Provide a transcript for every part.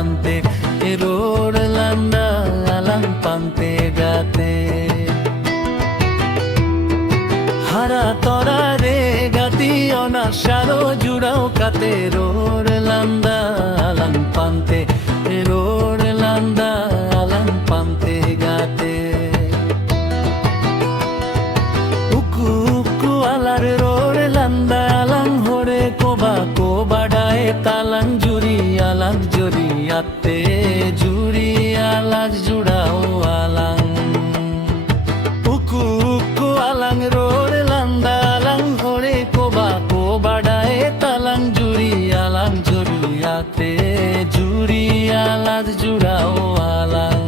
pante erode landa alang pante gate hara tora re gati ona sharo jurao kate erode landa alang pante erode landa alang pante gate uku uku alar rode landa alang hore koba koba dae talang juri ate juri alag jurao alang uku uku alang rode landa alang hore koba koba dae talang juri ate juri alag jurao alang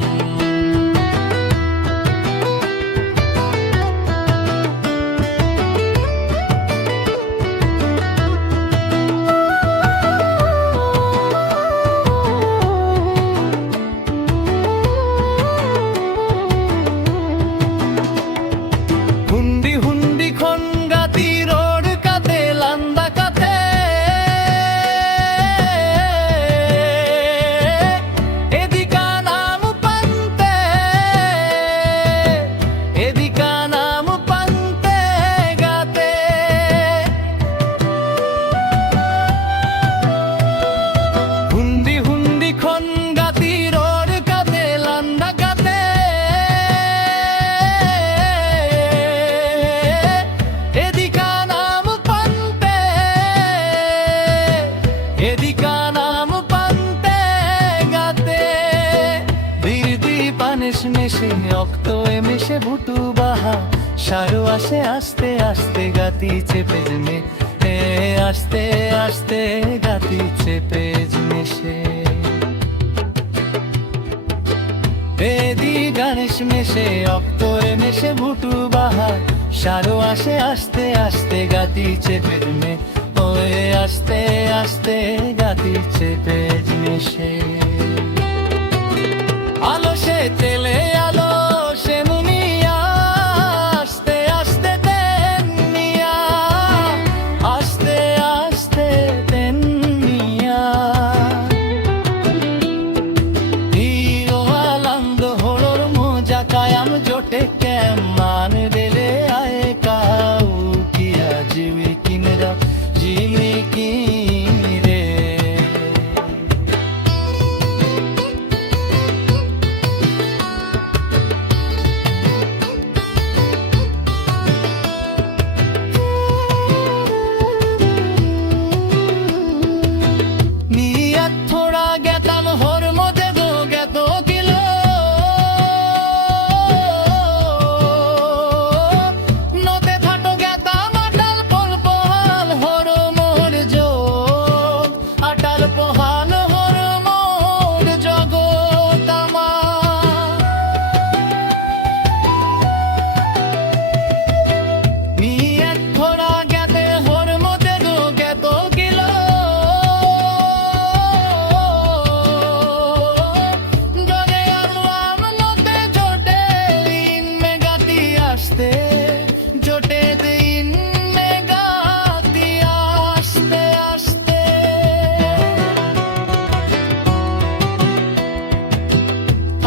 মেশে অক্ত এমেশে ভুটু বাহা সারু আসে আস্তে আস্তে গাতি চেপে জমে আস্তে আস্তে গাতি চেপে মেশে বেদি গণেশ মেশে অক্ত এমেশে ভুটু বাহা সারু আসে আস্তে আস্তে গাতি চেপে জমে ওয়ে আস্তে আস্তে গাতি চেপে মেশে আলো সে তেলে আলো সে মুনিয়া আস্তে আস্তে তেনিয়া আস্তে আস্তে তেনিয়া হিরো আলন্দ হলোর মোজা কায়াম জোটে কেমান রেলে আয়ে কাউ কিয়া জিবি কিনরা জিবি কিনে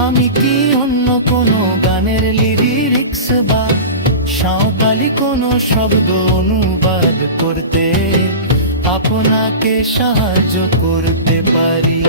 আমি কি অন্য কোনো গানের লিরিক্স বা সাঁওতালি কোনো শব্দ অনুবাদ করতে আপনাকে সাহায্য করতে পারি?